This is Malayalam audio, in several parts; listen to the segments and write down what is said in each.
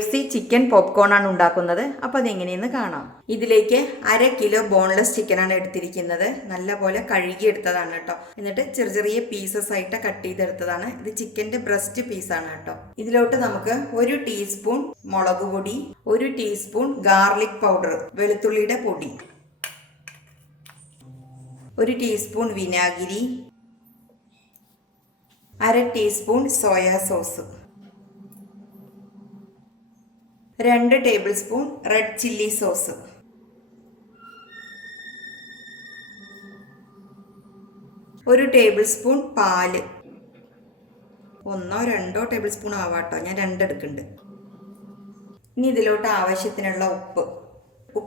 എഫ് സി ചിക്കൻ പോപ്കോൺ ആണ് ഉണ്ടാക്കുന്നത്. അപ്പോൾ അതെങ്ങനെയെന്ന് കാണാം. ഇതിലേക്ക് അര കിലോ ബോൺലെസ് ചിക്കൻ ആണ് എടുത്തിരിക്കുന്നത്. നല്ലപോലെ കഴുകി എടുത്തതാണ് കേട്ടോ. എന്നിട്ട് ചെറിയ ചെറിയ പീസസ് ആയിട്ട് കട്ട് ചെയ്തെടുത്തതാണ്. ഇത് ചിക്കന്റെ ബ്രസ്റ്റ് പീസ് ആണ് കേട്ടോ. ഇതിലോട്ട് നമുക്ക് ഒരു ടീസ്പൂൺ മുളക് പൊടി ഒരു ടീസ്പൂൺ ഗാർലിക് പൗഡർ വെളുത്തുള്ളിയുടെ പൊടി ഒരു ടീസ്പൂൺ വിനാഗിരി അര ടീസ്പൂൺ സോയാ സോസ് രണ്ട് tablespoon red chilli sauce. ഒരു ടേബിൾ സ്പൂൺ പാൽ. ഒന്നോ രണ്ടോ ടേബിൾ സ്പൂൺ ആവാട്ടോ ഞാൻ രണ്ടെടുക്കുന്നുണ്ട് ഇനി ഇതിലോട്ട് ആവശ്യത്തിനുള്ള ഉപ്പ്.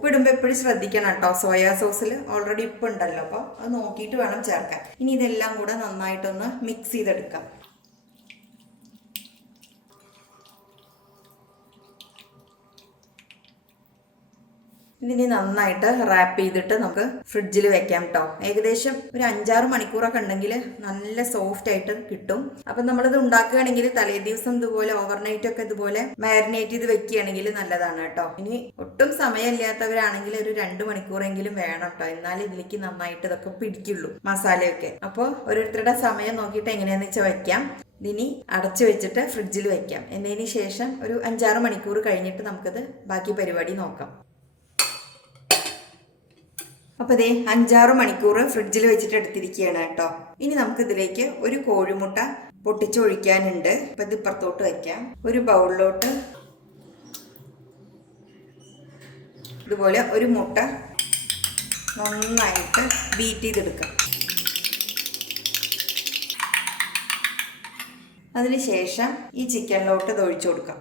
ഇടുമ്പോൾ എപ്പോഴും ശ്രദ്ധിക്കണം കേട്ടോ സോയാ സോസിൽ ഓൾറെഡി ഉപ്പ് ഉണ്ടല്ലോ അപ്പോൾ അത് നോക്കിയിട്ട് വേണം ചേർക്കാൻ. ഇനി ഇതെല്ലാം കൂടെ നന്നായിട്ടൊന്ന് മിക്സ് ചെയ്തെടുക്കാം. ഇതിനി നന്നായിട്ട് റാപ്പ് ചെയ്തിട്ട് നമുക്ക് ഫ്രിഡ്ജിൽ വെക്കാം കേട്ടോ ഏകദേശം ഒരു അഞ്ചാറ് മണിക്കൂറൊക്കെ ഉണ്ടെങ്കിൽ നല്ല സോഫ്റ്റ് ആയിട്ട് കിട്ടും. അപ്പം നമ്മളിത് ഉണ്ടാക്കുകയാണെങ്കിൽ തലേ ദിവസം ഇതുപോലെ ഓവർനൈറ്റ് ഒക്കെ ഇതുപോലെ മാരിനേറ്റ് ചെയ്ത് വെക്കുകയാണെങ്കിൽ നല്ലതാണ് കേട്ടോ ഇനി ഒട്ടും സമയമില്ലാത്തവരാണെങ്കിൽ ഒരു രണ്ട് മണിക്കൂറെങ്കിലും വേണം കേട്ടോ എന്നാലും ഇതിലേക്ക് നന്നായിട്ട് ഇതൊക്കെ പിടിക്കുള്ളൂ മസാലയൊക്കെ. അപ്പോൾ ഓരോരുത്തരുടെ സമയം നോക്കിയിട്ട് എങ്ങനെയാണെന്ന് വെച്ചാൽ വെക്കാം. ഇനി അടച്ചു വെച്ചിട്ട് ഫ്രിഡ്ജിൽ വെക്കാം. എന്നതിന് ശേഷം ഒരു അഞ്ചാറ് മണിക്കൂർ കഴിഞ്ഞിട്ട് നമുക്കത് ബാക്കി പരിപാടി നോക്കാം. അപ്പോൾ ദേ അഞ്ചാറ് മണിക്കൂർ ഫ്രിഡ്ജിൽ വെച്ചിട്ട് എടുത്തിരിക്കുകയാണ് കേട്ടോ. ഇനി നമുക്ക് ഇതിലേക്ക് ഒരു കോഴിമുട്ട പൊട്ടിച്ചൊഴിക്കാനുണ്ട്. അപ്പൊ ഇത് ഇപ്പുറത്തോട്ട് വയ്ക്കാം ഒരു ബൗളിലോട്ട് ഇതുപോലെ ഒരു മുട്ട നന്നായിട്ട് ബീറ്റ് ചെയ്തെടുക്കാം. അതിനുശേഷം ഈ ചിക്കനിലോട്ട് ഇത് ഒഴിച്ചു കൊടുക്കാം.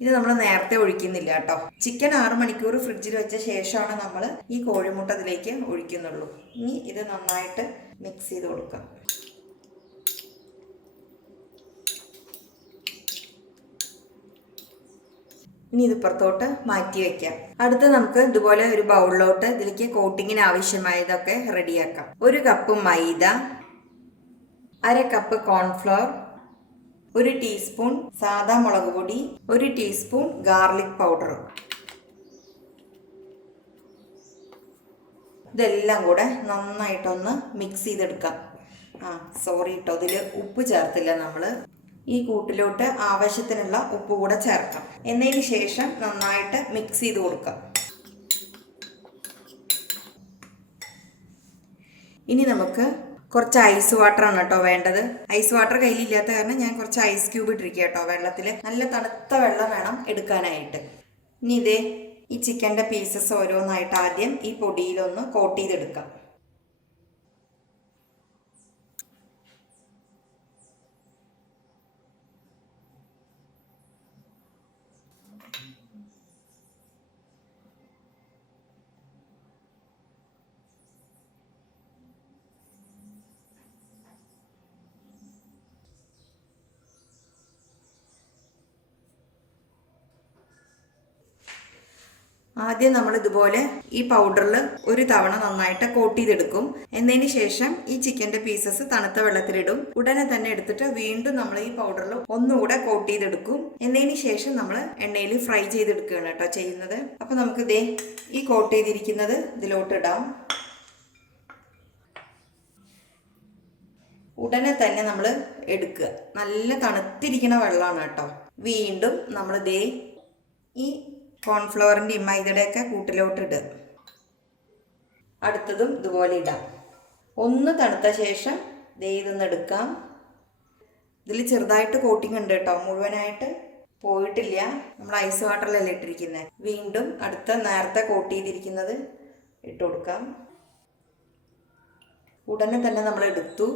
ഇത് നമ്മൾ നേരത്തെ ഒഴിക്കുന്നില്ല കേട്ടോ. ചിക്കൻ ആറ് മണിക്കൂർ ഫ്രിഡ്ജിൽ വെച്ച ശേഷമാണ് നമ്മൾ ഈ കോഴിമുട്ട അതിലേക്ക് ഒഴിക്കുന്നുള്ളൂ. ഇനി ഇത് നന്നായിട്ട് മിക്സ് ചെയ്ത് കൊടുക്കാം. ഇനി ഇത് പുറത്തോട്ട് മാറ്റി വെക്കാം. അടുത്ത് നമുക്ക് ഇതുപോലെ ഒരു ബൗളിലോട്ട് ഇതിലേക്ക് കോട്ടിങ്ങിന് ആവശ്യമായതൊക്കെ റെഡിയാക്കാം ഒരു കപ്പ് മൈദ അര കപ്പ് കോൺഫ്ലവർ ഒരു ടീസ്പൂൺ സാദാ മുളക് പൊടി ഒരു ടീസ്പൂൺ ഗാർലിക് പൗഡർ. ഇതെല്ലാം കൂടെ നന്നായിട്ടൊന്ന് മിക്സ് ചെയ്തെടുക്കാം. ആ സോറി കേട്ടോ ഇതിൽ ഉപ്പ് ചേർത്തില്ല നമ്മൾ ഈ കൂട്ടിലോട്ട് ആവശ്യത്തിനുള്ള ഉപ്പ് കൂടെ ചേർക്കാം. എന്നതിന് ശേഷം നന്നായിട്ട് മിക്സ് ചെയ്ത് കൊടുക്കാം. ഇനി നമുക്ക് കുറച്ച് ഐസ് വാട്ടർ ആണ് കേട്ടോ വേണ്ടത്. ഐസ് വാട്ടർ കയ്യിലില്ലാത്ത കാരണം ഞാൻ കുറച്ച് ഐസ് ക്യൂബ് ഇട്ടിരിക്കുക കേട്ടോ വെള്ളത്തിൽ നല്ല തണുത്ത വെള്ളം വേണം എടുക്കാനായിട്ട്. ഇനി ഇതേ ഈ ചിക്കന്റെ പീസസ് ഓരോന്നായിട്ട് ആദ്യം ഈ പൊടിയിലൊന്ന് കോട്ട് ചെയ്തെടുക്കാം. ആദ്യം നമ്മൾ ഇതുപോലെ ഈ പൗഡറിൽ ഒരു തവണ നന്നായിട്ട് കോട്ട് ചെയ്തെടുക്കും. എന്നതിന് ശേഷം ഈ ചിക്കന്റെ പീസസ് തണുത്ത വെള്ളത്തിലിടും. ഉടനെ തന്നെ എടുത്തിട്ട് വീണ്ടും നമ്മൾ ഈ പൗഡറിൽ ഒന്നുകൂടെ കോട്ട് ചെയ്തെടുക്കും. എന്നതിന് ശേഷം നമ്മൾ എണ്ണയിൽ ഫ്രൈ ചെയ്തെടുക്കുകയാണ് കേട്ടോ ചെയ്യുന്നത്. അപ്പോൾ നമുക്ക് ഇതേ ഈ കോട്ട് ചെയ്തിരിക്കുന്നത് ഇതിലോട്ടിടാം ഉടനെ തന്നെ നമ്മൾ എടുക്കുക. നല്ല തണുത്തിരിക്കുന്ന വെള്ളമാണ് കേട്ടോ. വീണ്ടും നമ്മൾ ദേ ഈ കോൺഫ്ലവറിന്റെയും മൈദയുടെയൊക്കെ കൂട്ടിലോട്ട് അടുത്തതും ഇതുപോലെ ഇടാം. ഒന്ന് തണുത്ത ശേഷം ദേ ഇതൊന്ന് എടുക്കാം. ഇതിൽ ചെറുതായിട്ട് കോട്ടിംഗ് ഉണ്ട് കേട്ടോ. മുഴുവനായിട്ട് പോയിട്ടില്ല. നമ്മൾ ഐസ് വാട്ടറിലല്ലേ ഇട്ടിരിക്കുന്നത് വീണ്ടും അടുത്ത നേരത്തെ കോട്ട് ചെയ്തിരിക്കുന്നത് ഇട്ട് കൊടുക്കാം. ഉടനെ തന്നെ നമ്മൾ എടുത്തു.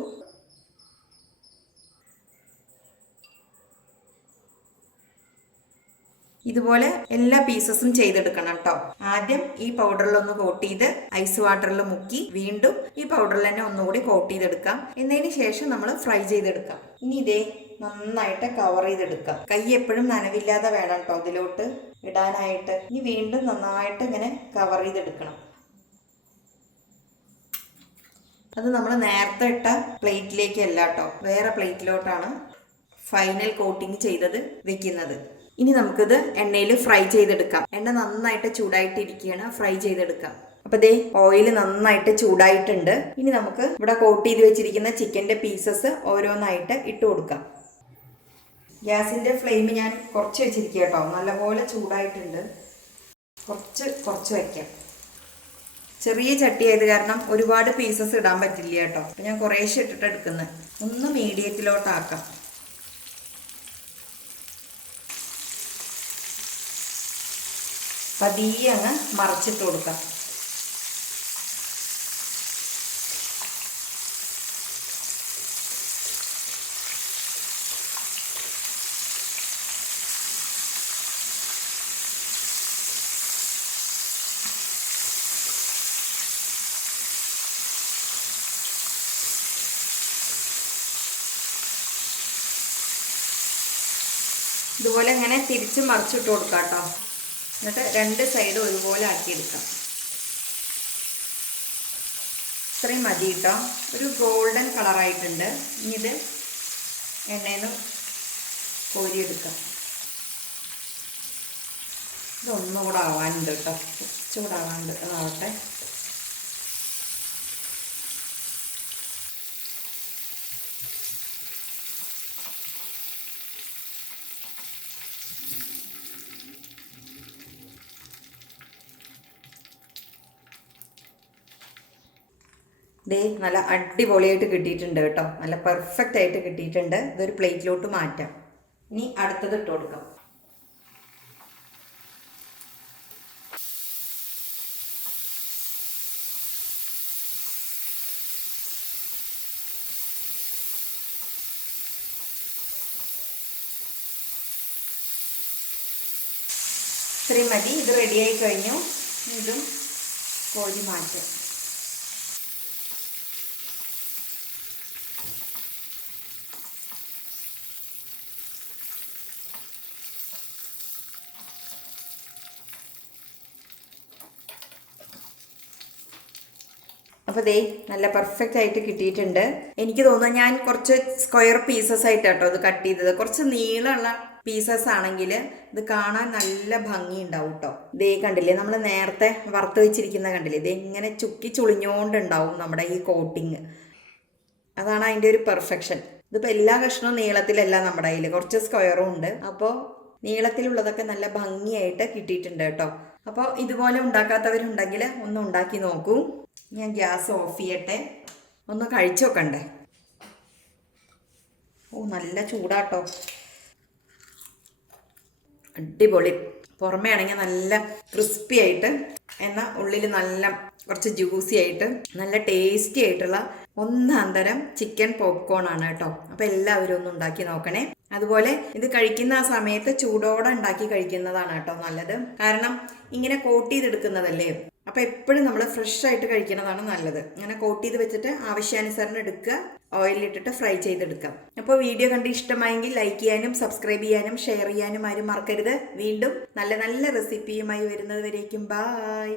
ഇതുപോലെ എല്ലാ പീസസും ചെയ്തെടുക്കണം കേട്ടോ ആദ്യം ഈ പൗഡറിലൊന്ന് കോട്ട് ചെയ്ത് ഐസ് വാട്ടറിൽ മുക്കി വീണ്ടും ഈ പൗഡറിൽ തന്നെ ഒന്നുകൂടി കോട്ട് ചെയ്തെടുക്കാം. എന്നതിന് ശേഷം നമ്മൾ ഫ്രൈ ചെയ്തെടുക്കാം. ഇനി ഇതേ നന്നായിട്ട് കവർ ചെയ്തെടുക്കാം. കൈ എപ്പോഴും നനവില്ലാതെ വേണം കേട്ടോ അതിലോട്ട് ഇടാനായിട്ട്. ഇനി വീണ്ടും നന്നായിട്ട് ഇങ്ങനെ കവർ ചെയ്തെടുക്കണം. അത് നമ്മൾ നേരത്തെ ഇട്ട പ്ലേറ്റിലേക്കല്ല കേട്ടോ വേറെ പ്ലേറ്റിലോട്ടാണ് ഫൈനൽ കോട്ടിങ് ചെയ്തത് വെക്കുന്നത്. ഇനി നമുക്കിത് എണ്ണയിൽ ഫ്രൈ ചെയ്തെടുക്കാം. എണ്ണ നന്നായിട്ട് ചൂടായിട്ടിരിക്കുകയാണ്. ഫ്രൈ ചെയ്തെടുക്കാം. അപ്പൊ ദേ ഓയിൽ നന്നായിട്ട് ചൂടായിട്ടുണ്ട്. ഇനി നമുക്ക് ഇവിടെ കോട്ട് ചെയ്ത് വെച്ചിരിക്കുന്ന ചിക്കന്റെ പീസസ് ഓരോന്നായിട്ട് ഇട്ട് കൊടുക്കാം. ഗ്യാസിന്റെ ഫ്ലെയിം ഞാൻ കുറച്ച് വെച്ചിരിക്കുക കേട്ടോ. നല്ലപോലെ ചൂടായിട്ടുണ്ട്. കുറച്ച് കുറച്ച് വയ്ക്കാം ചെറിയ ചട്ടി ആയത് കാരണം ഒരുപാട് പീസസ് ഇടാൻ പറ്റില്ല കേട്ടോ. ഞാൻ കുറേശ്ശെ ഇട്ടിട്ട് എടുക്കുന്നത് ഒന്ന് മീഡിയത്തിലോട്ടാക്കാം പതിയെ അങ്ങ് മറച്ചിട്ട് കൊടുക്കാം. ഇതുപോലെ ഇങ്ങനെ തിരിച്ച് മറിച്ചിട്ട് കൊടുക്കാം കേട്ടോ. എന്നിട്ട് രണ്ട് സൈഡും ഒരുപോലെ ആക്കിയെടുക്കാം. ഇത്രയും മതി കേട്ടോ. ഒരു ഗോൾഡൻ കളറായിട്ടുണ്ട് ഇനി ഇത് എണ്ണയിൽ നിന്ന് കോരിയെടുക്കാം. ഇതൊന്നും കൂടെ ആവാനുണ്ട് കേട്ടോ. കുറച്ചുകൂടെ ആവാനുണ്ട്. അതാവട്ടെ. ദേ നല്ല അടിപൊളിയായിട്ട് കിട്ടിയിട്ടുണ്ട് കേട്ടോ. നല്ല പെർഫെക്റ്റ് ആയിട്ട് കിട്ടിയിട്ടുണ്ട്. ഇതൊരു പ്ലേറ്റിലോട്ട് മാറ്റാം. ഇനി അടുത്തത് ഇട്ട് കൊടുക്കാം. ഇത്രയും മതി. ഇത് റെഡിയായി കഴിഞ്ഞു. ഇതും കോരി മാറ്റാം. അപ്പോൾ ദേ നല്ല പെർഫെക്റ്റ് ആയിട്ട് കിട്ടിയിട്ടുണ്ട്. എനിക്ക് തോന്നുന്നു ഞാൻ കുറച്ച് സ്ക്വയർ പീസസ് ആയിട്ട് കേട്ടോ ഇത് കട്ട് ചെയ്തത്. കുറച്ച് നീളമുള്ള പീസസ് ആണെങ്കിൽ ഇത് കാണാൻ നല്ല ഭംഗി ഉണ്ടാവും കേട്ടോ ദേ കണ്ടില്ലേ നമ്മൾ നേരത്തെ വറുത്ത് വെച്ചിരിക്കുന്ന കണ്ടില്ലേ ഇത് എങ്ങനെ ചുക്കി ചുളിഞ്ഞോണ്ടുണ്ടാവും നമ്മുടെ ഈ കോട്ടിങ് അതാണ് അതിന്റെ ഒരു പെർഫെക്ഷൻ ഇതിപ്പോൾ എല്ലാ കഷ്ണവും നീളത്തിലല്ല നമ്മുടെ കയ്യിൽ കുറച്ച് സ്ക്വയറും ഉണ്ട്. അപ്പോൾ നീളത്തിലുള്ളതൊക്കെ നല്ല ഭംഗിയായിട്ട് കിട്ടിയിട്ടുണ്ട് കേട്ടോ അപ്പോൾ ഇതുപോലെ ഉണ്ടാക്കാത്തവരുണ്ടെങ്കിൽ ഒന്ന് ഉണ്ടാക്കി നോക്കൂ. ഞാൻ ഗ്യാസ് ഓഫ് ചെയ്യട്ടെ. ഒന്ന് കഴിച്ചു നോക്കണ്ടേ ഓ നല്ല ചൂടാട്ടോ. അടിപൊളി. പുറമേ ആണെങ്കിൽ നല്ല ക്രിസ്പി ആയിട്ട് എന്നാൽ ഉള്ളിൽ നല്ല കുറച്ച് ജ്യൂസി ആയിട്ട് നല്ല ടേസ്റ്റി ആയിട്ടുള്ള ഒന്നാം തരം ചിക്കൻ പോപ്കോൺ ആണ് കേട്ടോ. അപ്പോൾ എല്ലാവരും ഒന്ന് ഉണ്ടാക്കി നോക്കണേ. അതുപോലെ ഇത് കഴിക്കുന്ന ആ സമയത്ത് ചൂടോടെ ഉണ്ടാക്കി കഴിക്കുന്നതാണ് കേട്ടോ നല്ലത്. കാരണം ഇങ്ങനെ കോട്ട് ചെയ്തെടുക്കുന്നതല്ലേ? അപ്പോൾ എപ്പോഴും നമ്മൾ ഫ്രഷ് ആയിട്ട് കഴിക്കുന്നതാണ് നല്ലത്. ഇങ്ങനെ കോട്ട് ചെയ്ത് വെച്ചിട്ട് ആവശ്യാനുസരണം എടുക്കുക ഓയിലിട്ടിട്ട് ഫ്രൈ ചെയ്തെടുക്കാം അപ്പോൾ വീഡിയോ കണ്ട് ഇഷ്ടമായെങ്കിൽ ലൈക്ക് ചെയ്യാനും സബ്സ്ക്രൈബ് ചെയ്യാനും ഷെയർ ചെയ്യാനും ആരും മറക്കരുത്. വീണ്ടും നല്ല നല്ല റെസിപ്പിയുമായി വരുന്നത് വരേക്കും. ബായ്